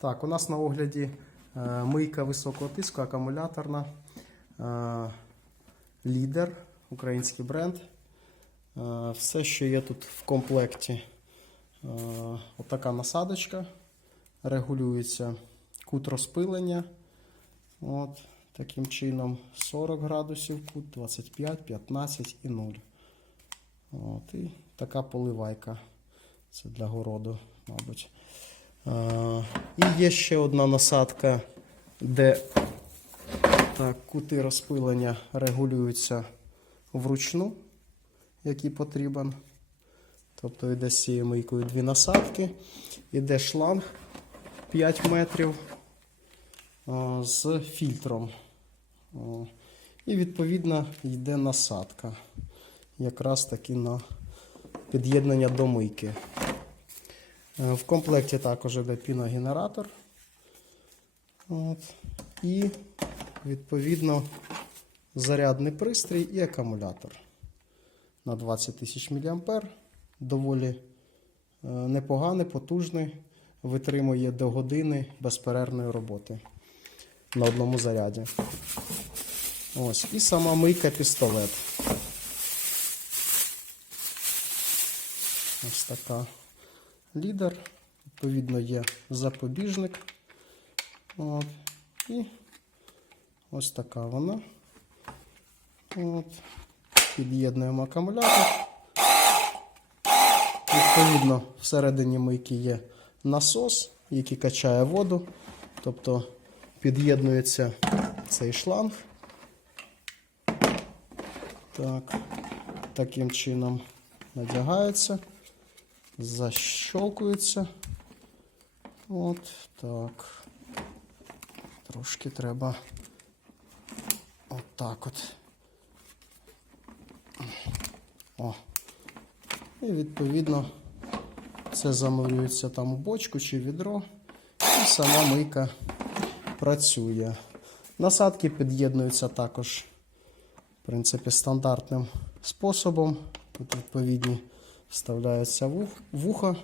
Так, у нас на огляді е, мийка високого тиску, акумуляторна. Е, лідер, український бренд. Е, все, що є тут в комплекті. Отака насадочка. Регулюється кут розпилення. От, таким чином 40 градусів кут, 25, 15 і 0. От, і така поливайка. Це для городу, мабуть. І є ще одна насадка, де так, кути розпилення регулюються вручну, який потрібен. Тобто йде з цією мийкою дві насадки, іде шланг 5 метрів з фільтром. І відповідно йде насадка. Якраз таки на під'єднання до мийки. Е, В комплекті також йде піногенератор. От. І відповідно зарядний пристрій і акумулятор на 20 тисяч мА. Доволі е, непоганий, потужний, витримує до години безперервної роботи на одному заряді. Ось. І сама мийка пістолет. Ось така лідер. Відповідно, є запобіжник. От. І ось така вона. От. Під'єднуємо акумулятор. Відповідно, всередині мийки є насос, який качає воду. Тобто під'єднується цей шланг. Так, таким чином надягається, защолкується. От так. Трошки треба отак от. О. І відповідно це замовлюється там у бочку чи відро. І сама мийка працює. Насадки під'єднуються також, в принципі, стандартним способом. Тут відповідні вставляється вух- вуха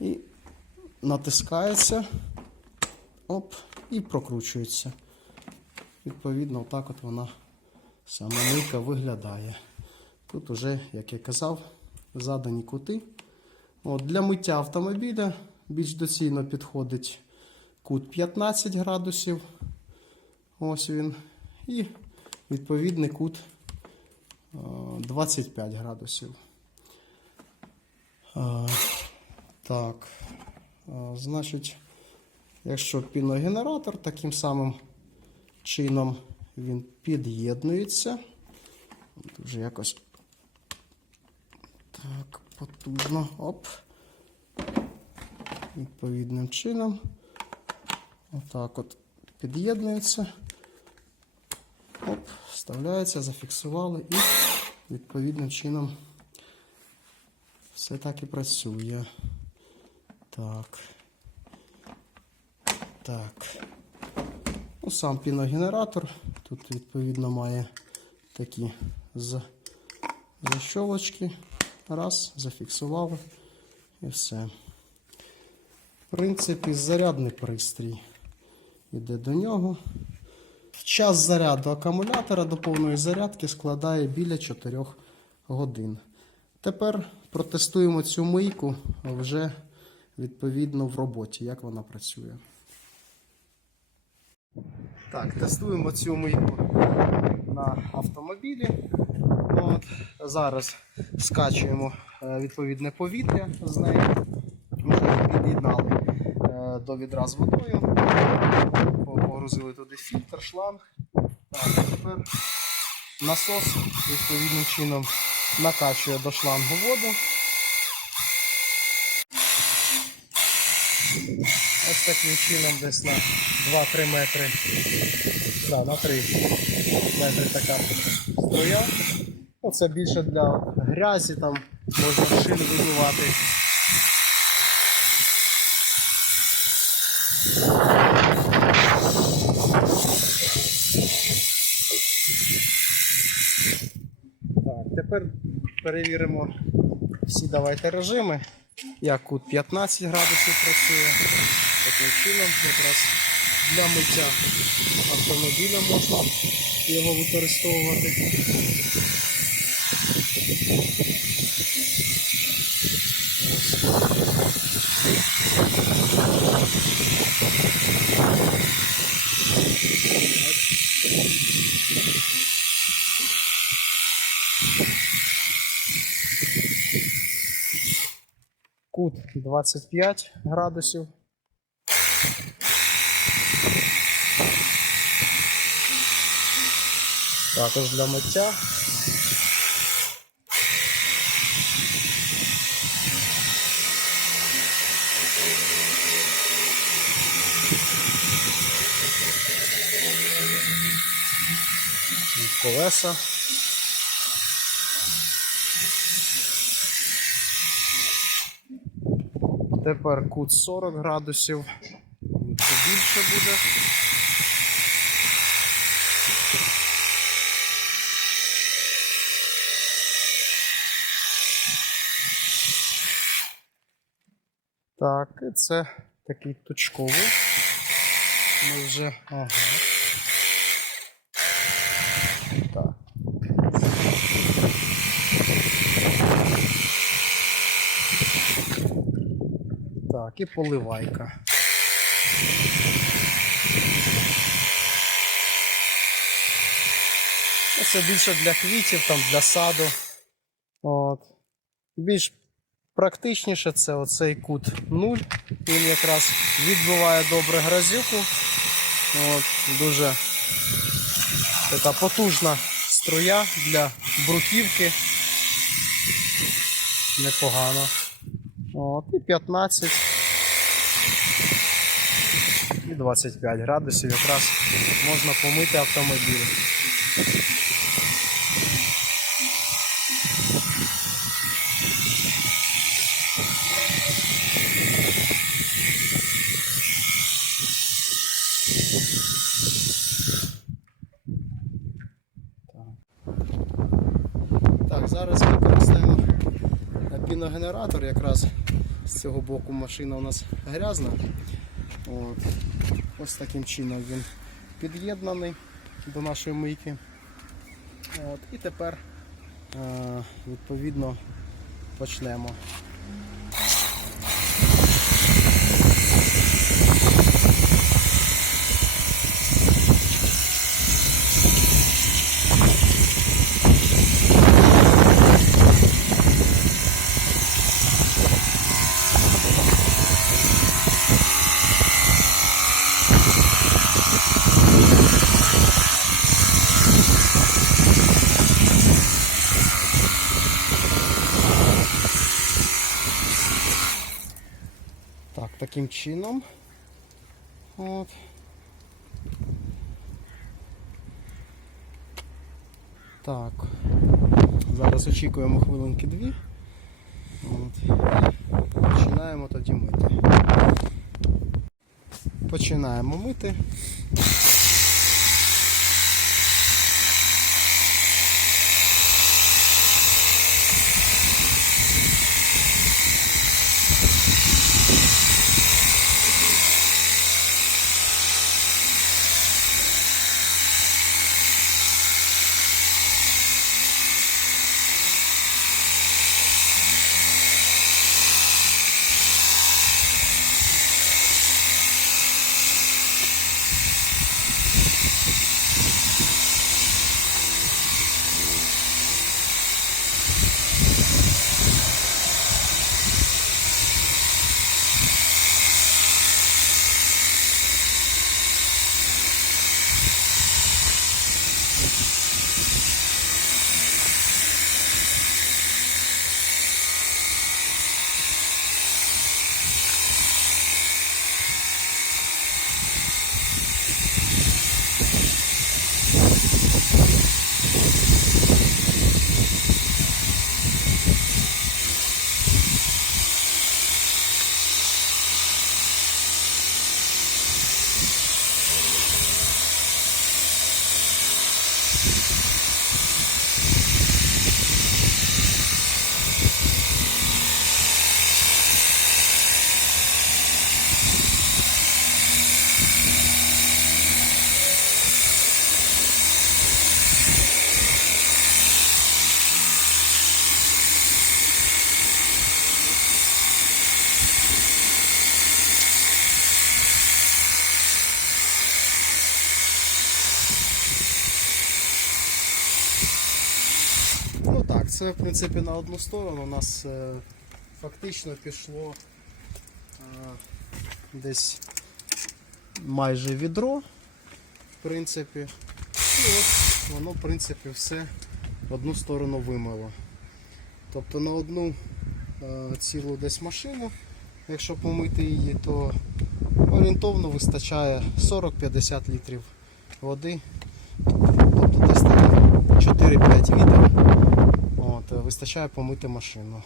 і натискається оп, і прокручується. Відповідно, отак от вона сама мийка виглядає. Тут уже, як я казав, задані кути. От, для миття автомобіля більш доцільно підходить кут 15 градусів. Ось він. І відповідний кут е, 25 градусів. Так. Значить, якщо піногенератор, таким самим чином він під'єднується. Тут вже якось так, потужно. Оп. Відповідним чином. Отак от під'єднується. Оп, вставляється, зафіксували і відповідним чином все так і працює. Так. Так. Ну, сам піногенератор. Тут відповідно має такі з- защолочки. Раз, зафіксували і все. В принципі, зарядний пристрій йде до нього. Час заряду акумулятора до повної зарядки складає біля 4 годин. Тепер протестуємо цю мийку вже відповідно в роботі, як вона працює. Так, тестуємо цю мийку на автомобілі. От, зараз скачуємо е, відповідне повітря з неї. Ми під'єднали е, до відра з водою. Погрузили туди фільтр, шланг. Так, тепер насос відповідним чином накачує до шлангу воду. Ось таким чином десь на 2-3 метри. Да, на 3 метри така струя. Ну, це більше для грязі, там можна шин вимивати. Так, тепер перевіримо всі давайте режими. Як кут 15 градусів працює. Таким чином якраз для миття автомобіля можна його використовувати. Ось. Кут 25 градусів. Також для миття. Колеса. Тепер кут 40 градусів. Це більше буде. Так, і це такий точковий. Ми вже. Ага. Так, і поливайка. Ну, Це більше для квітів, там, для саду. От. Більш практичніше це оцей кут 0. Він якраз відбиває добре грозюку. От, дуже така потужна струя для бруківки. Непогано. От, і 15 і 25 градусів якраз можна помити автомобіль. Так, зараз використаємо піногенератор, якраз з цього боку машина у нас грязна. От. Ось таким чином він під'єднаний до нашої мийки. От. І тепер е, відповідно почнемо. Так, таким чином. От. Так. Зараз очікуємо хвилинки дві. От. Починаємо тоді мити. Починаємо мити. Це в принципі на одну сторону. У нас е, фактично пішло е, десь майже відро, в принципі. І от воно, в принципі, все в одну сторону вимило. Тобто на одну е, цілу десь машину, якщо помити її, то орієнтовно вистачає 40-50 літрів води. Тобто десь такі 4-5 відер. Е, вистачає помити машину.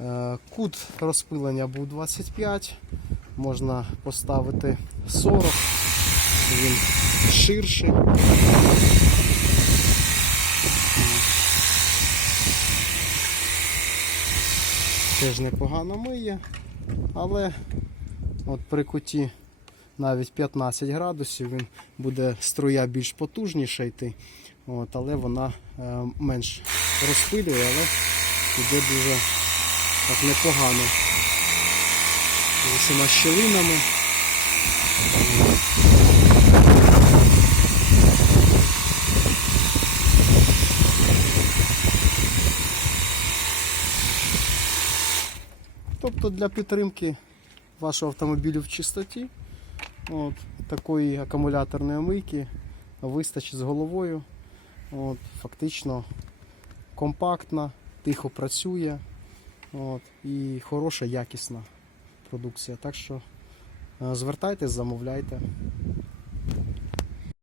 Е, Кут розпилення був 25, можна поставити 40, він ширший. Теж непогано миє, але от при куті навіть 15 градусів він буде струя більш потужніша йти, от, але вона е, менш розпилює, але йде дуже так непогано. З усіма щілинами. Тобто для підтримки вашого автомобілю в чистоті от, такої акумуляторної мийки вистачить з головою. От, фактично компактна, тихо працює от, і хороша, якісна продукція. Так що е, звертайтесь, замовляйте.